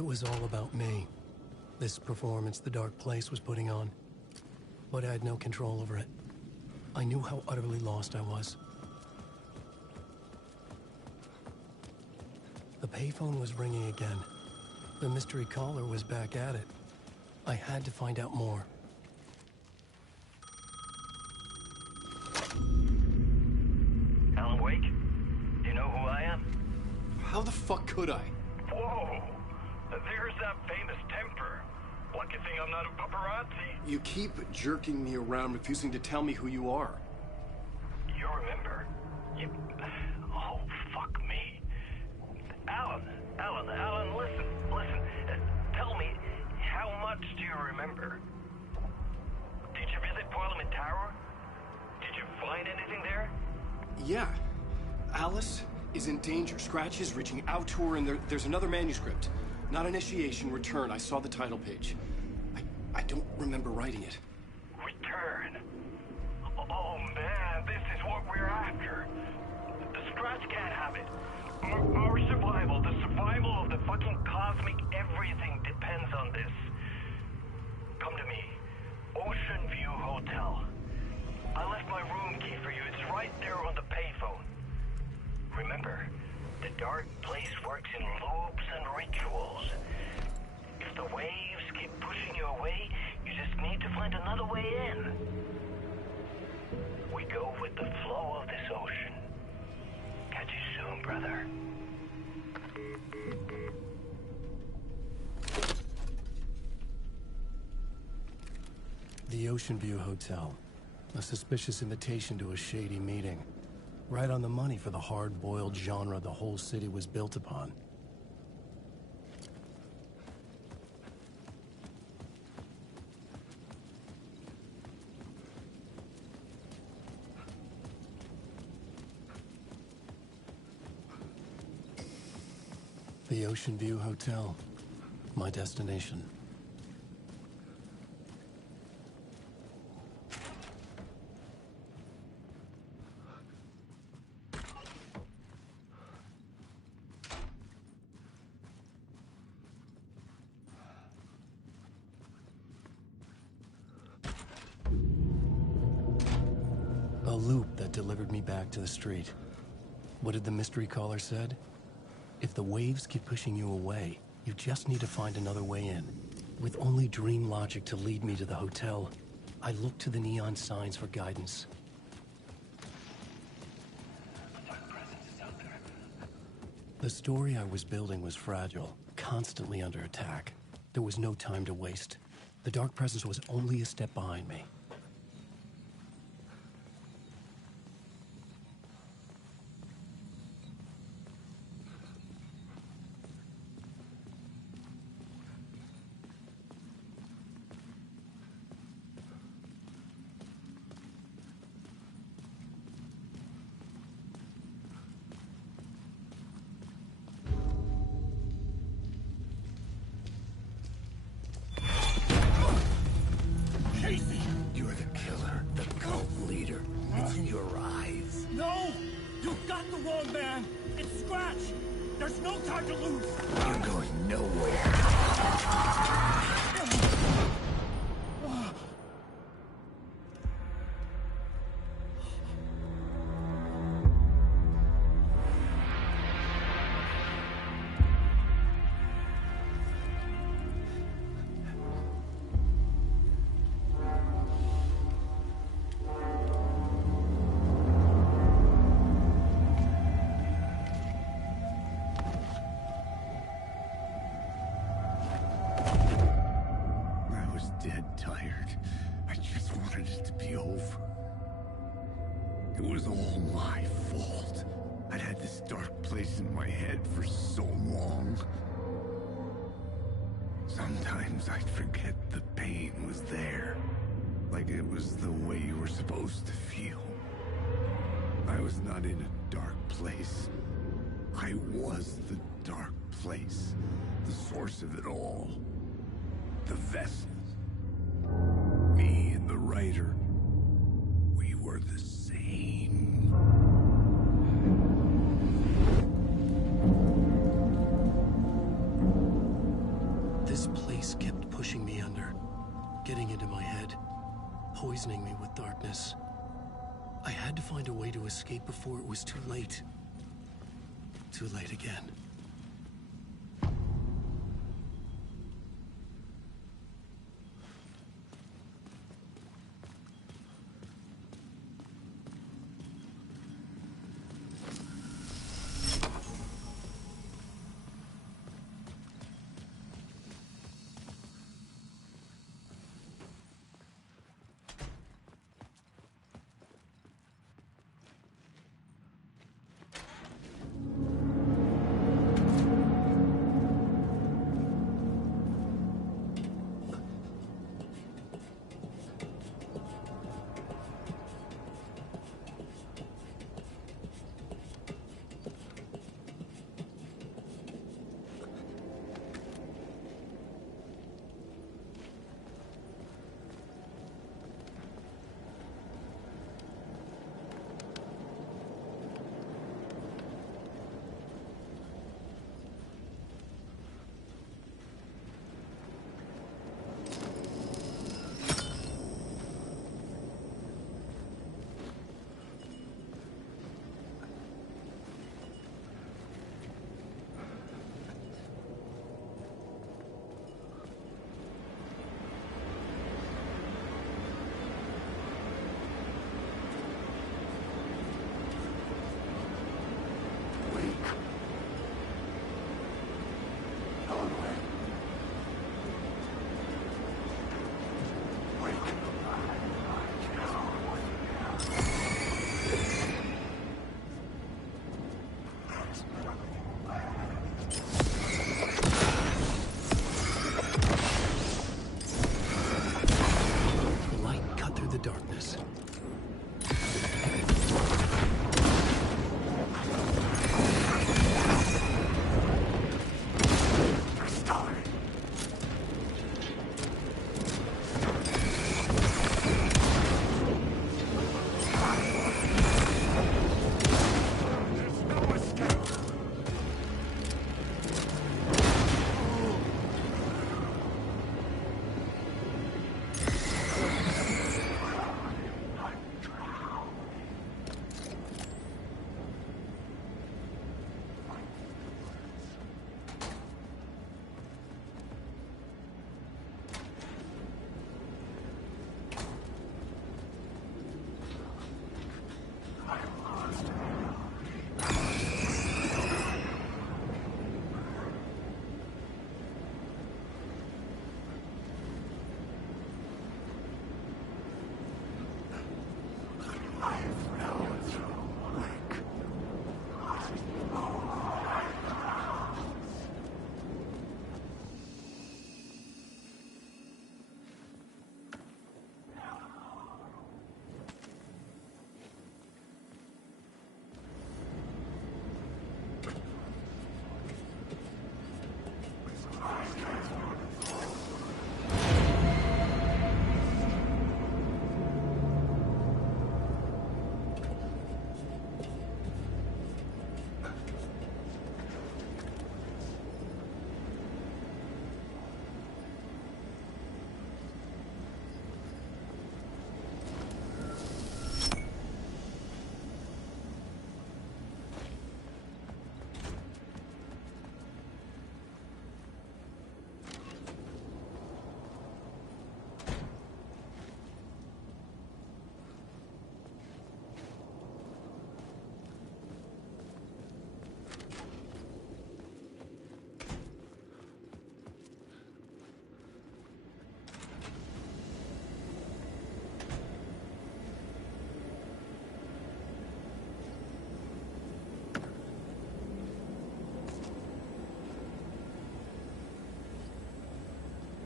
It was all about me. This performance the Dark Place was putting on. But I had no control over it. I knew how utterly lost I was. The payphone was ringing again. The mystery caller was back at it. I had to find out more. Alan Wake? Do you know who I am? How the fuck could I? Whoa! There's that famous temper. Lucky thing I'm not a paparazzi. You keep jerking me around, refusing to tell me who you are. You remember? Oh, fuck me. Alan, listen. Tell me, how much do you remember? Did you visit Parliament Tower? Did you find anything there? Yeah. Alice is in danger. Scratch is reaching out to her, and there's another manuscript. Not initiation, return. I saw the title page. I don't remember writing it. Return? Oh man, this is what we're after. The Scratch can't have it. Our survival, the survival of the fucking cosmic everything depends on this. Come to me. Ocean View Hotel. I left my room key for you. It's right there on the payphone. Remember, the Dark Place works in loops and rituals. If the waves keep pushing you away, you just need to find another way in. We go with the flow of this ocean. Catch you soon, brother. The Ocean View Hotel. A suspicious invitation to a shady meeting. Right on the money for the hard-boiled genre the whole city was built upon. The Ocean View Hotel. My destination. A loop that delivered me back to the street. What did the mystery caller said? If the waves keep pushing you away, you just need to find another way in. With only dream logic to lead me to the hotel, I looked to the neon signs for guidance. The story I was building was fragile, constantly under attack. There was no time to waste. The Dark Presence was only a step behind me. You're the killer, the cult leader. It's in your eyes. No! You've got the wrong man! It's Scratch! There's no time to lose! You're going nowhere. Dead tired. I just wanted it to be over. It was all my fault. I'd had this dark place in my head for so long. Sometimes I'd forget the pain was there. Like it was the way you were supposed to feel. I was not in a dark place. I was the dark place. The source of it all. The vessel. Me and the writer, we were the same. getting into my head, poisoning me with darkness. I had to find a way to escape before it was too late. Too late again.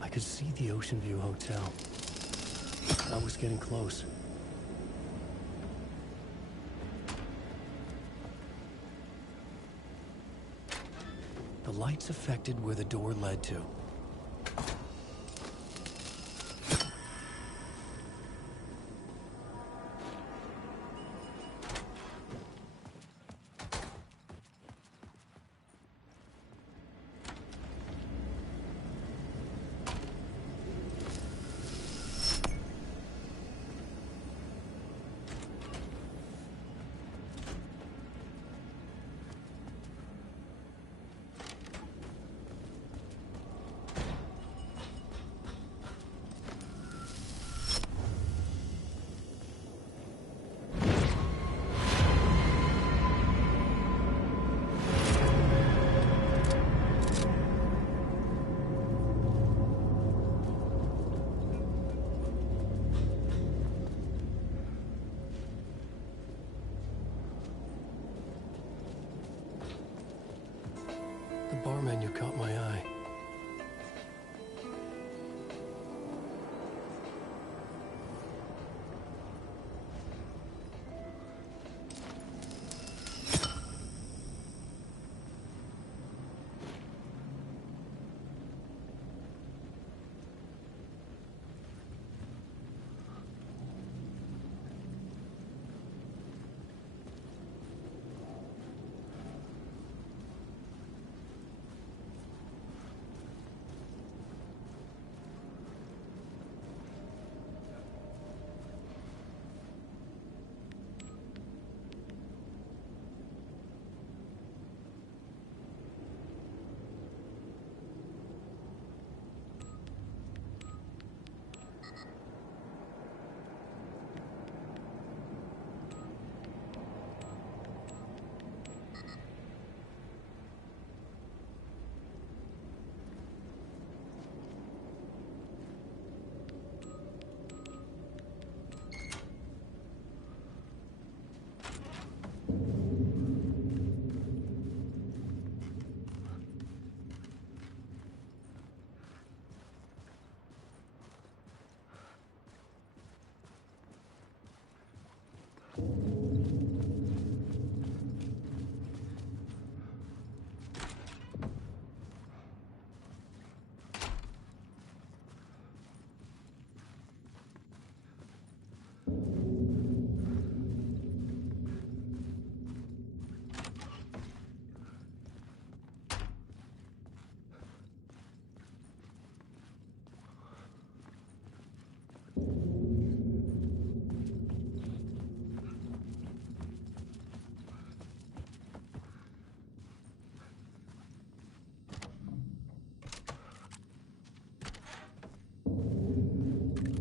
I could see the Ocean View Hotel. I was getting close. The lights affected where the door led to. bar menu caught my eye.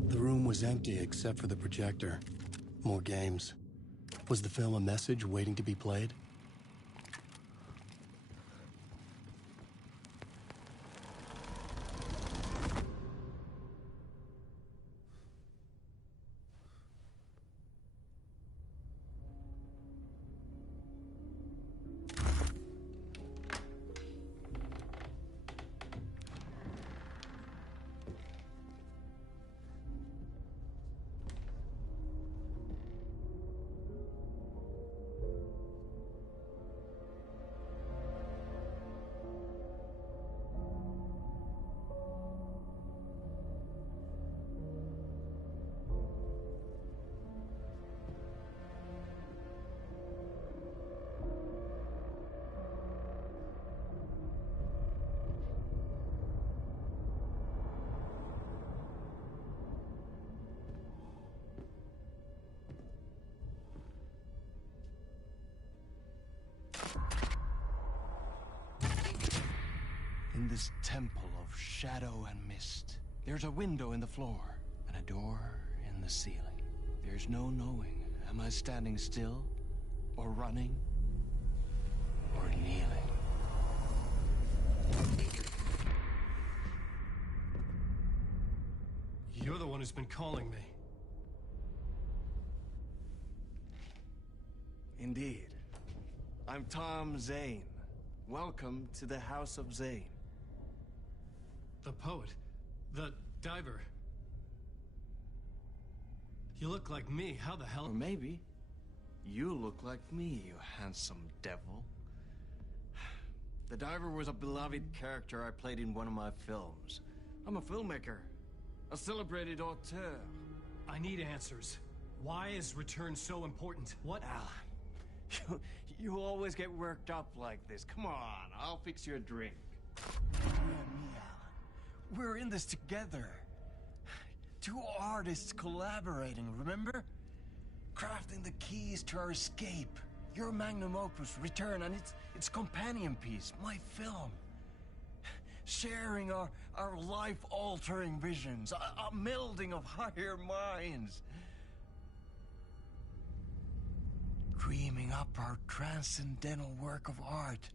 The room was empty except for the projector. More games. Was the film a message waiting to be played? In this temple of shadow and mist, there's a window in the floor and a door in the ceiling. There's no knowing, am I standing still, or running, or kneeling? You're the one who's been calling me. Indeed. I'm Tom Zane. Welcome to the House of Zane. The poet. The diver. You look like me. How the hell? Or maybe you look like me, you handsome devil. The diver was a beloved character I played in one of my films. I'm a filmmaker, a celebrated auteur. I need answers. Why is Return so important? What? Alan, you always get worked up like this. Come on, I'll fix you a drink. You and me, Alan. We're in this together. Two artists collaborating, remember? Crafting the keys to our escape. Your magnum opus, Return, and its companion piece, my film. Sharing our life-altering visions, a melding of higher minds. Dreaming up our transcendental work of art.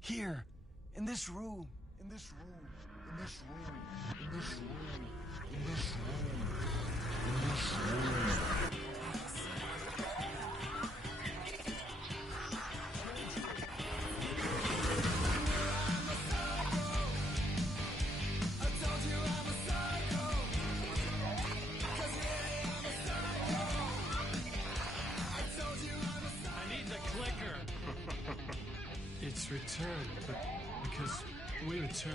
Here, in this room, in this room, in this room, in this room, in this room, in this room. It's returned, but because we return.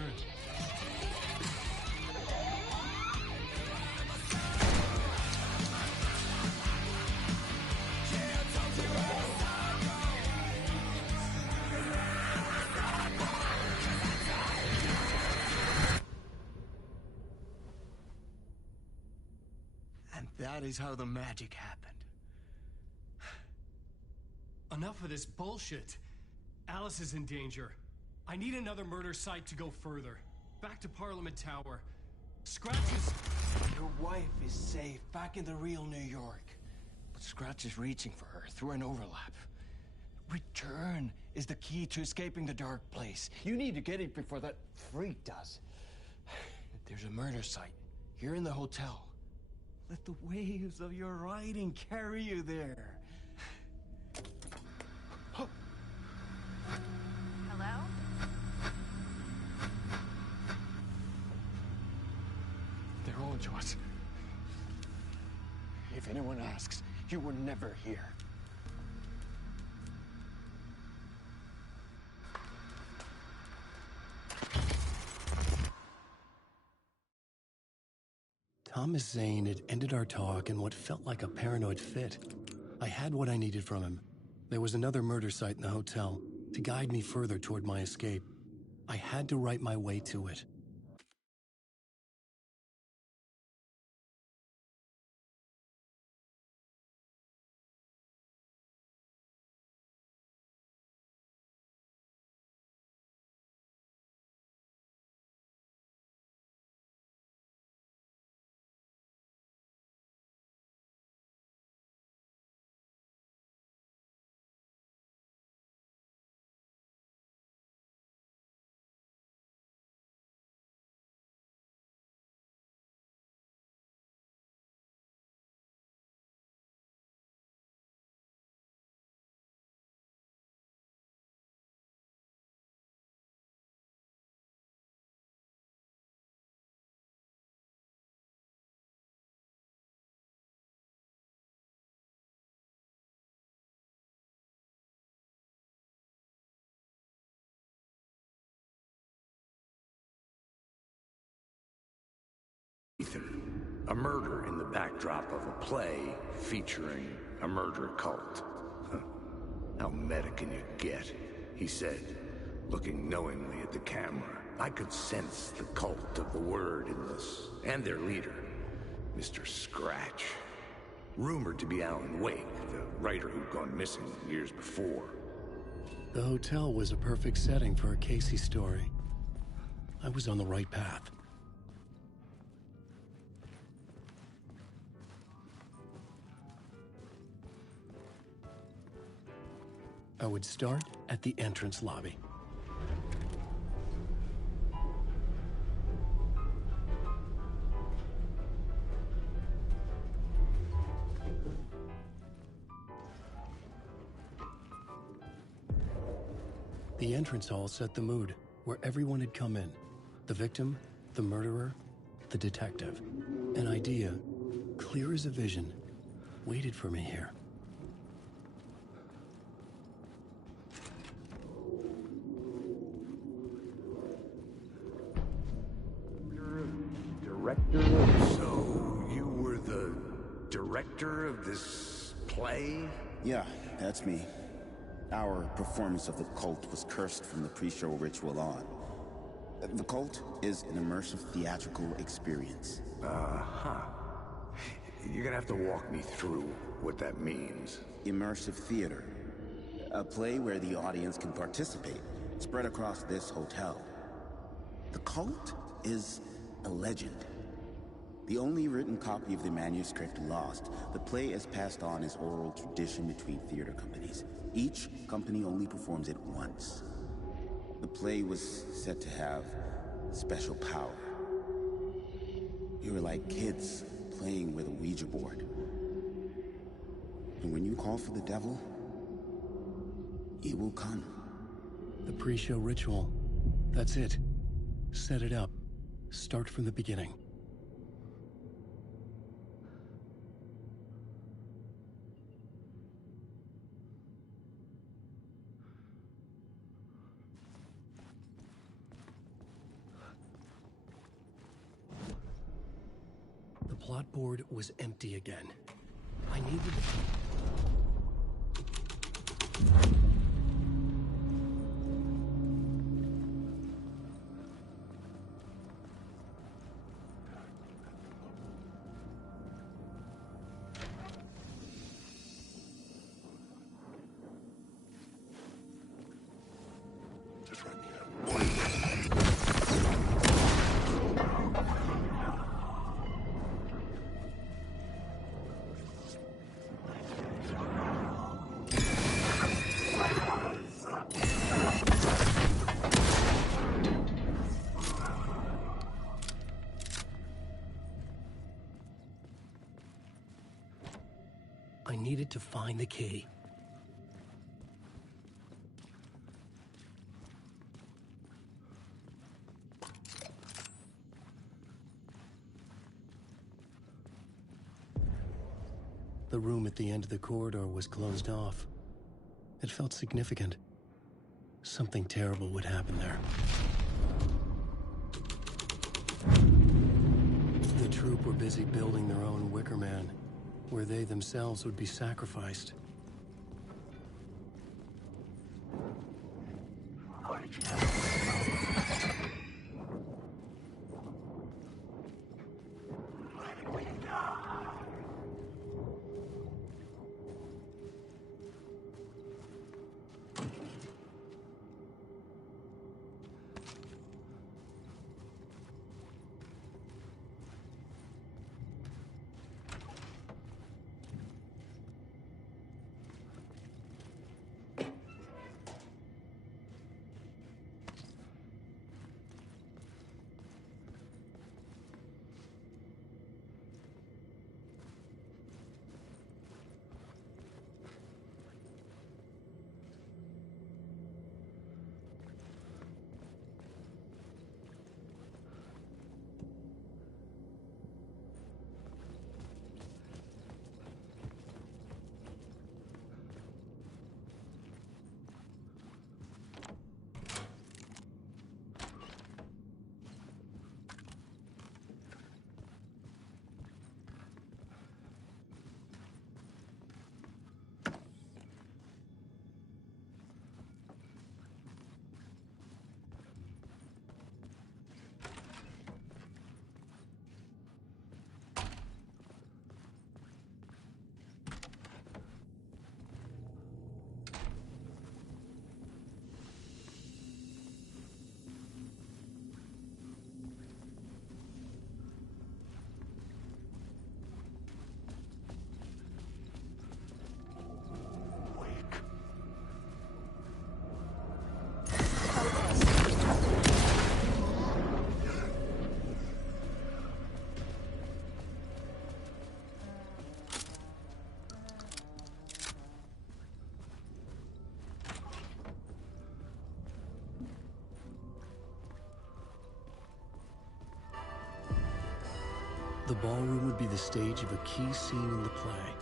And that is how the magic happened. Enough of this bullshit. Alice is in danger. I need another murder site to go further. Back to Parliament Tower. Scratch is... Your wife is safe, back in the real New York. But Scratch is reaching for her through an overlap. Return is the key to escaping the dark place. You need to get it before that freak does. There's a murder site here in the hotel. Let the waves of your writing carry you there. Hello? They're on to us. If anyone asks, you were never here. Thomas Zane had ended our talk in what felt like a paranoid fit. I had what I needed from him. There was another murder site in the hotel to guide me further toward my escape. I had to write my way to it. Ethan, a murder in the backdrop of a play featuring a murder cult. Huh. How meta can you get? He said, looking knowingly at the camera. I could sense the cult of the word in this, and their leader, Mr. Scratch. Rumored to be Alan Wake, the writer who'd gone missing years before. The hotel was a perfect setting for a Casey story. I was on the right path. I would start at the entrance lobby. The entrance hall set the mood, where everyone had come in. The victim, the murderer, the detective. An idea, clear as a vision, waited for me here. Director? So, you were the director of this play? Yeah, that's me. Our performance of the cult was cursed from the pre-show ritual on. The cult is an immersive theatrical experience. Uh-huh. You're gonna have to walk me through what that means. Immersive theater. A play where the audience can participate, spread across this hotel. The cult is a legend. The only written copy of the manuscript lost, the play is passed on as oral tradition between theater companies. Each company only performs it once. The play was said to have special power. We were like kids playing with a Ouija board. And when you call for the devil, he will come. The pre-show ritual. That's it. Set it up. Start from the beginning. plot board was empty again. I needed... Just write me out. I needed to find the key. The room at the end of the corridor was closed off. It felt significant. Something terrible would happen there. The troop were busy building their own Wicker Man, where they themselves would be sacrificed. The ballroom would be the stage of a key scene in the play.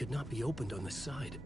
could not be opened on the side.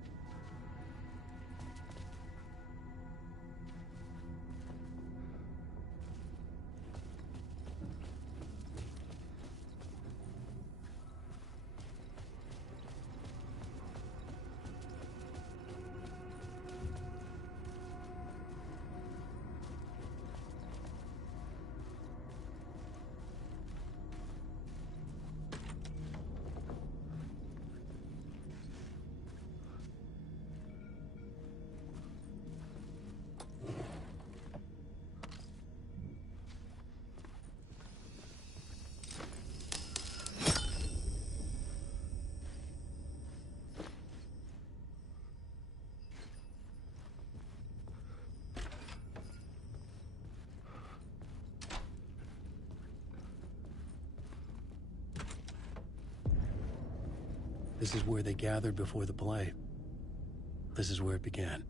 This is where they gathered before the play. This is where it began.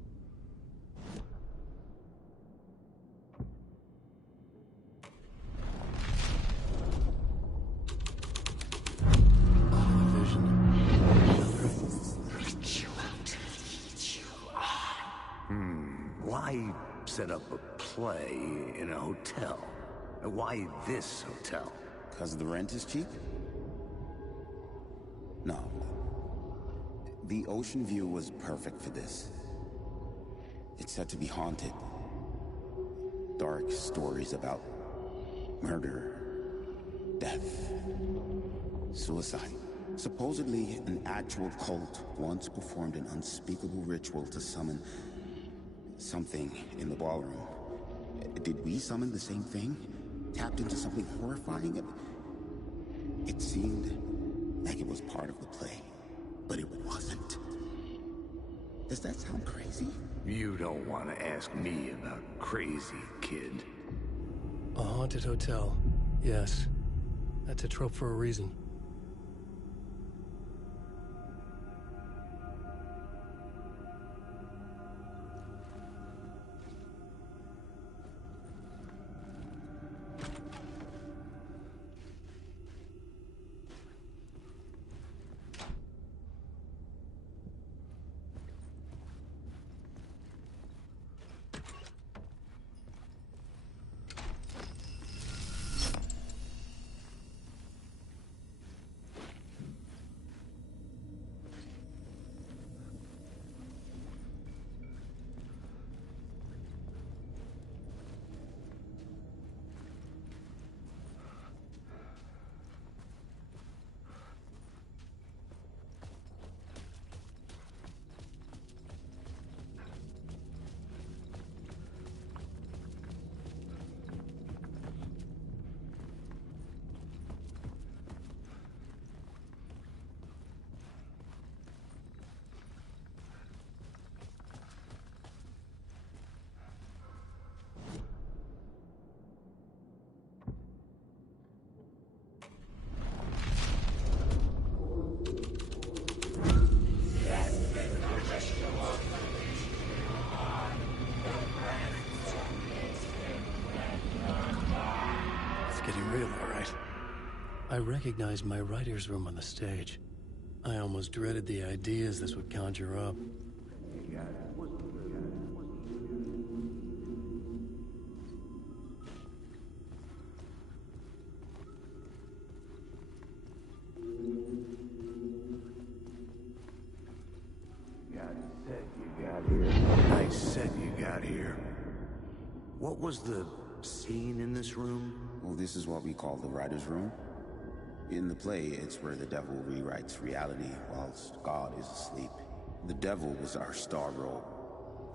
Why set up a play in a hotel? Why this hotel? Because the rent is cheap? No. The ocean view was perfect for this. It's said to be haunted. Dark stories about murder, death, suicide. Supposedly, an actual cult once performed an unspeakable ritual to summon something in the ballroom. Did we summon the same thing? Tapped into something horrifying? It seemed like it was part of the play, but it wasn't. Does that sound crazy? You don't want to ask me about crazy, kid. A haunted hotel. Yes. That's a trope for a reason. I recognized my writer's room on the stage. I almost dreaded the ideas this would conjure up. I said you got here. What was the scene in this room? Well, this is what we call the writer's room. In the play, it's where the devil rewrites reality whilst God is asleep. The devil was our star role.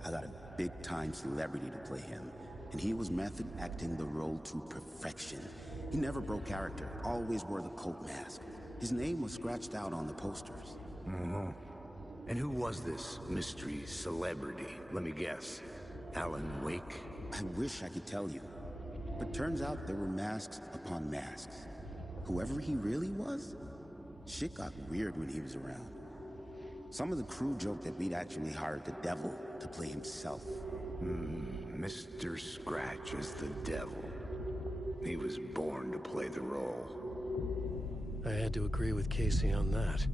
I got a big-time celebrity to play him, and he was method acting the role to perfection. He never broke character, always wore the cult mask. His name was scratched out on the posters. Mm-hmm. And who was this mystery celebrity? Let me guess. Alan Wake? I wish I could tell you, but turns out there were masks upon masks. Whoever he really was, shit got weird when he was around. Some of the crew joked that we'd actually hired the devil to play himself. Mr. Scratch is the devil. He was born to play the role. I had to agree with Casey on that.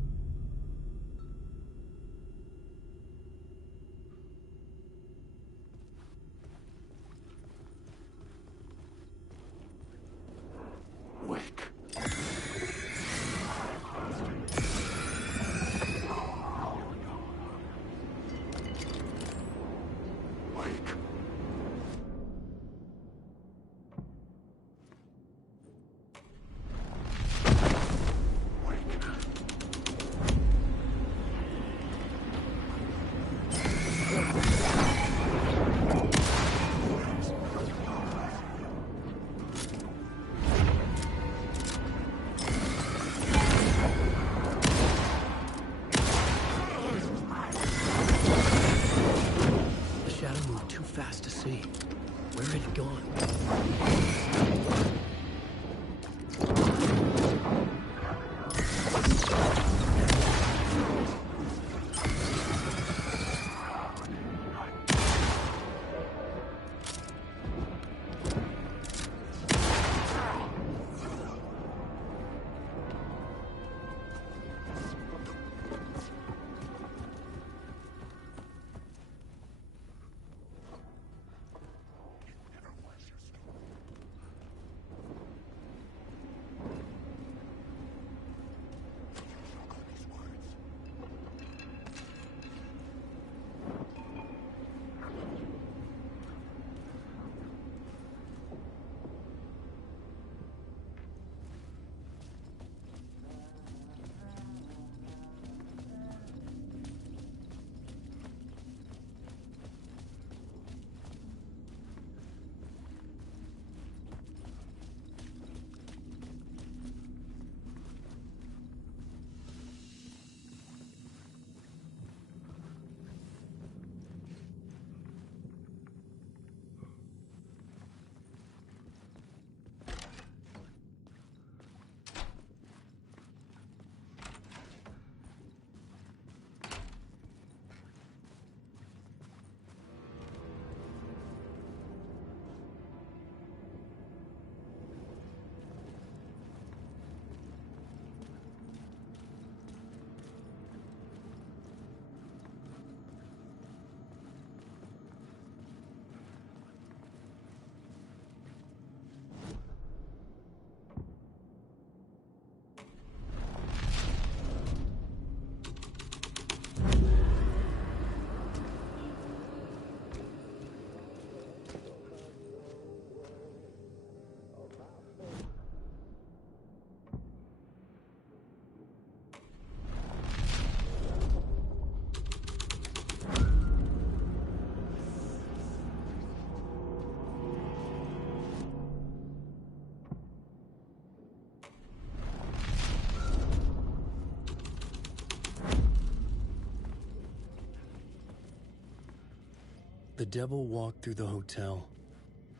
The devil walked through the hotel,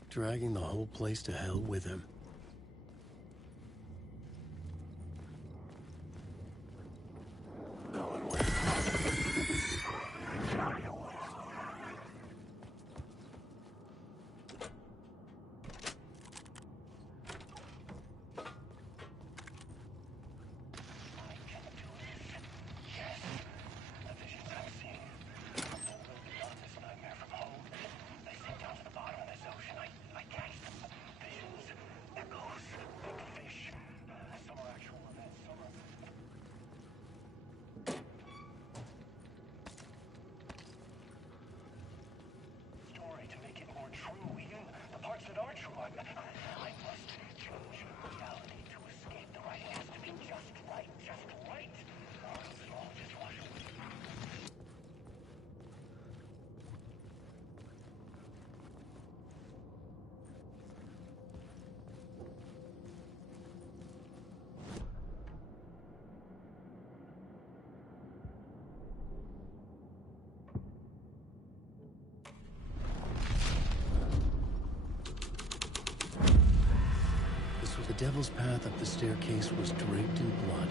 dragging the whole place to hell with him. The devil's path up the staircase was draped in blood.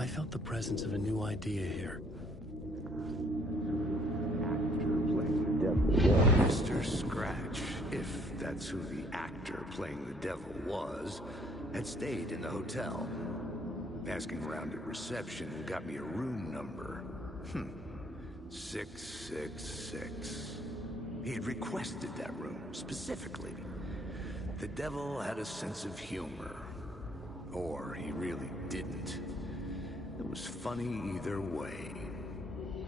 I felt the presence of a new idea here. Mr. Scratch, if that's who the actor playing the devil was, had stayed in the hotel. Asking around at reception got me a room number. 666. He had requested that room, specifically. The devil had a sense of humor. Or he really didn't. It was funny either way.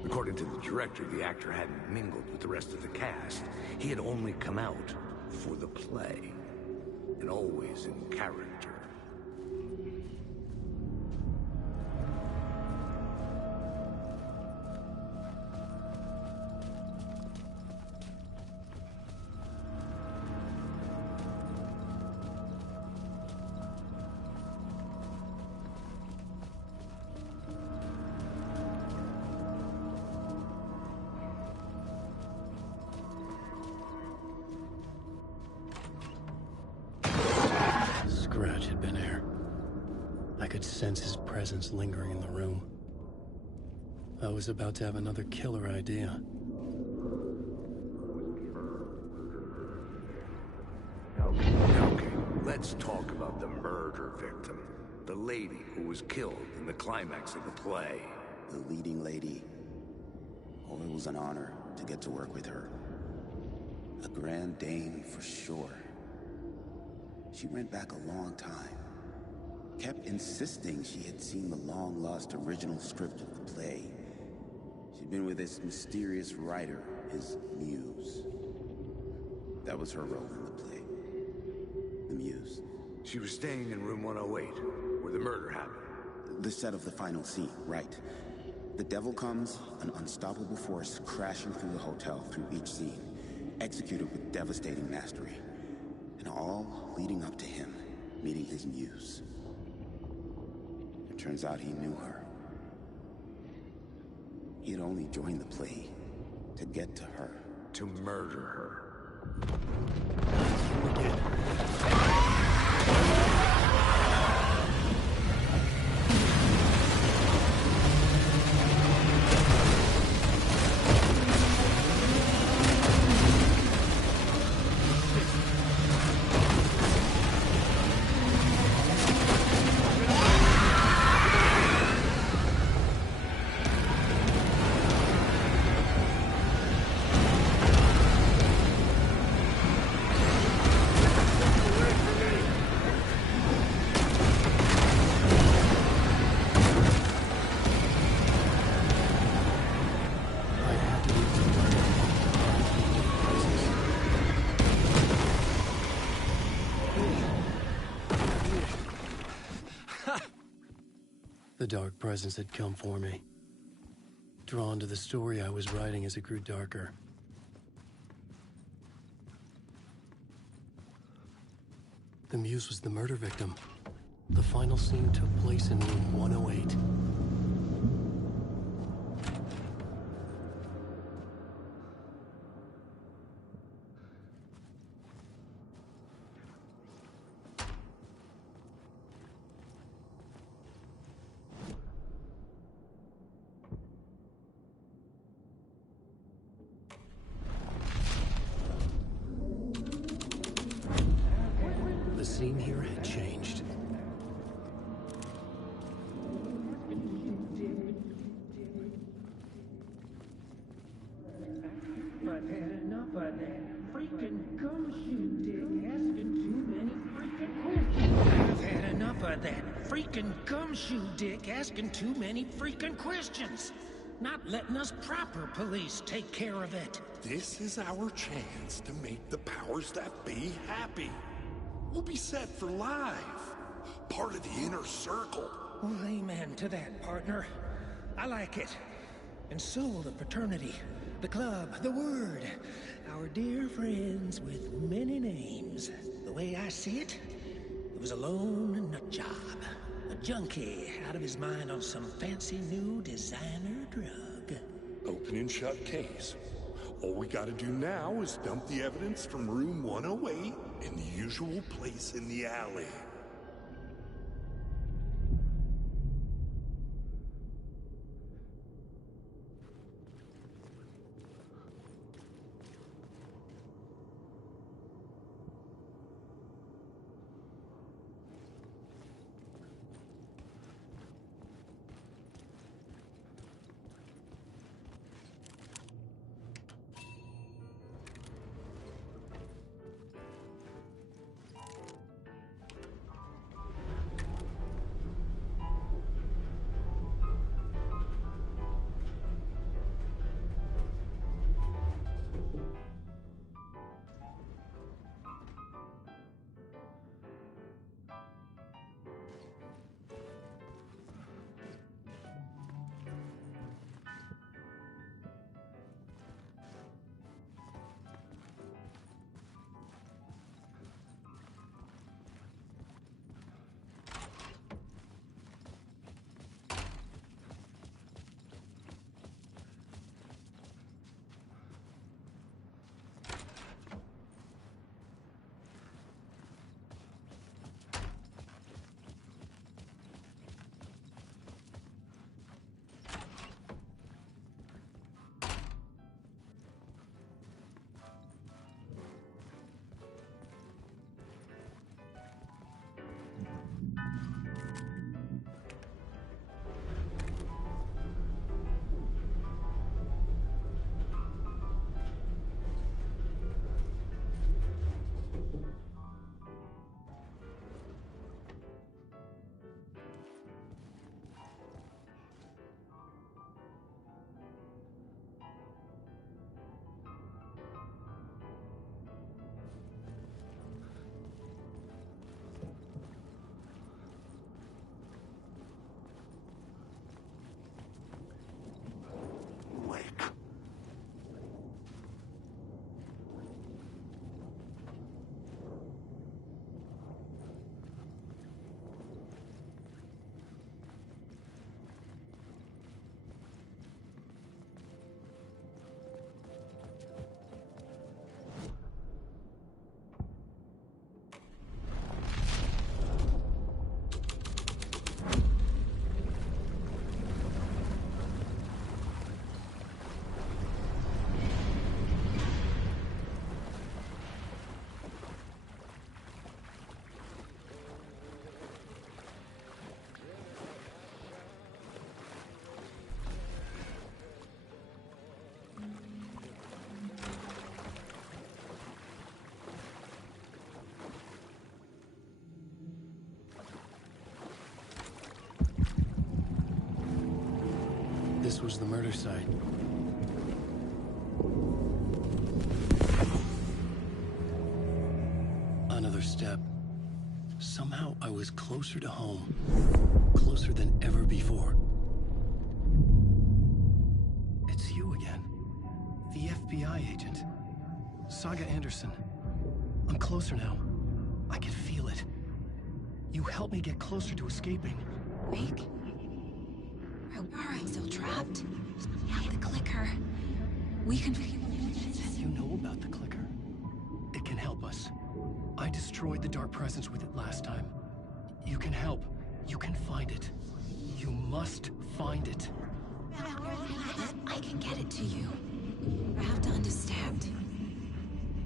According to the director, the actor hadn't mingled with the rest of the cast. He had only come out for the play, and always in character. Scratch had been here. I could sense his presence lingering in the room. I was about to have another killer idea. Okay, let's talk about the murder victim. The lady who was killed in the climax of the play. The leading lady. Oh, it was an honor to get to work with her. A grand dame for sure. She went back a long time. Kept insisting she had seen the long-lost original script of the play. She'd been with this mysterious writer, his muse. That was her role in the play. The muse. She was staying in room 108, where the murder happened. The set of the final scene, right. The devil comes, an unstoppable force crashing through the hotel through each scene, executed with devastating mastery. And all leading up to him meeting his muse. It turns out he knew her. He had only joined the play to get to her. To murder her. The dark presence had come for me. Drawn to the story I was writing as it grew darker. The Muse was the murder victim. The final scene took place in room 108. The scene here had changed. I've had enough of that freaking gumshoe dick asking too many freaking questions. I've had enough of that freaking gumshoe dick asking too many freaking questions. Not letting us proper police take care of it. This is our chance to make the powers that be happy. We'll be set for life. Part of the inner circle. Well, amen to that, partner. I like it. And so will the fraternity, the club, the word. Our dear friends with many names. The way I see it, it was a lone nut job. A junkie out of his mind on some fancy new designer drug. Open and shut case. All we gotta do now is dump the evidence from room 108 in the usual place in the alley. This was the murder site. Another step. Somehow I was closer to home. Closer than ever before. It's you again. The FBI agent. Saga Anderson. I'm closer now. I can feel it. You helped me get closer to escaping. Rick? Are I still trapped? The clicker. We can... You know about the clicker. It can help us. I destroyed the dark presence with it last time. You can help. You can find it. You must find it. I can get it to you. I have to understand.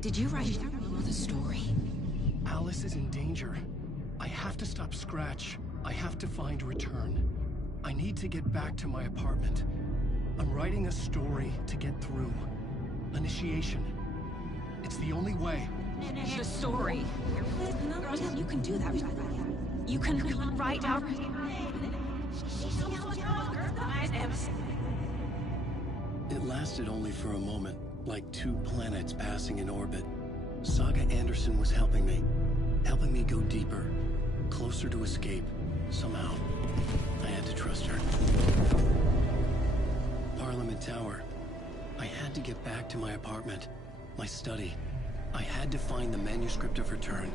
Did you write the story? Alice is in danger. I have to stop Scratch. I have to find Return. I need to get back to my apartment. I'm writing a story to get through. Initiation. It's the only way. The story. You can do that. You can write out... It lasted only for a moment, like 2 planets passing in orbit. Saga Anderson was helping me go deeper, closer to escape. Somehow, I had to trust her. Parliament Tower. I had to get back to my apartment, my study. I had to find the manuscript of Return.